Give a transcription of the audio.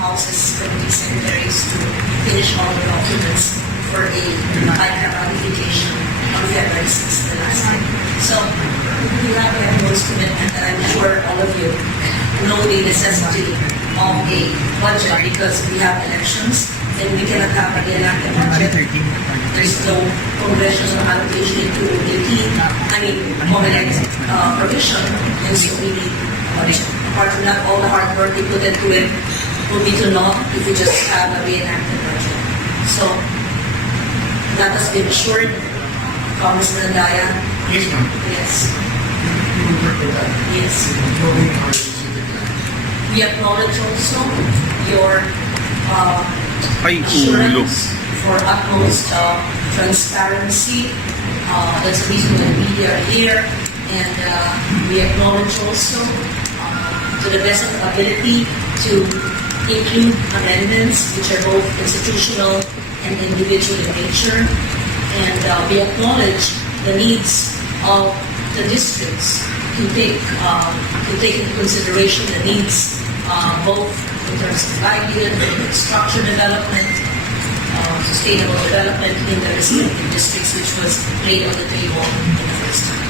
houses, committee secretaries to finish all the documents for a ratification on February 6th, the last time. So you have everyone's commitment, and I'm sure all of you know the necessity of a budget because we have elections and we cannot have a enacted budget. There's no congressional allocation to mobilized provision, and so we need a budget. Apart from that, all the hard work we put into it will be to naught if we just have a reenacted budget. So that has been assured, Congressman Andaya. Yes, ma'am. Yes. You will work with that. Yes. Knowing our specific plan. We acknowledge also your Ay, assurance for utmost transparency. That's the reason that we are here. And we acknowledge also, to the best of our ability, to include amendments which are both institutional and individual in nature. And we acknowledge the needs of the districts to take into consideration the needs both in terms of livelihood, infrastructure development, sustainable development in the respective districts, which was laid on the table in the first time.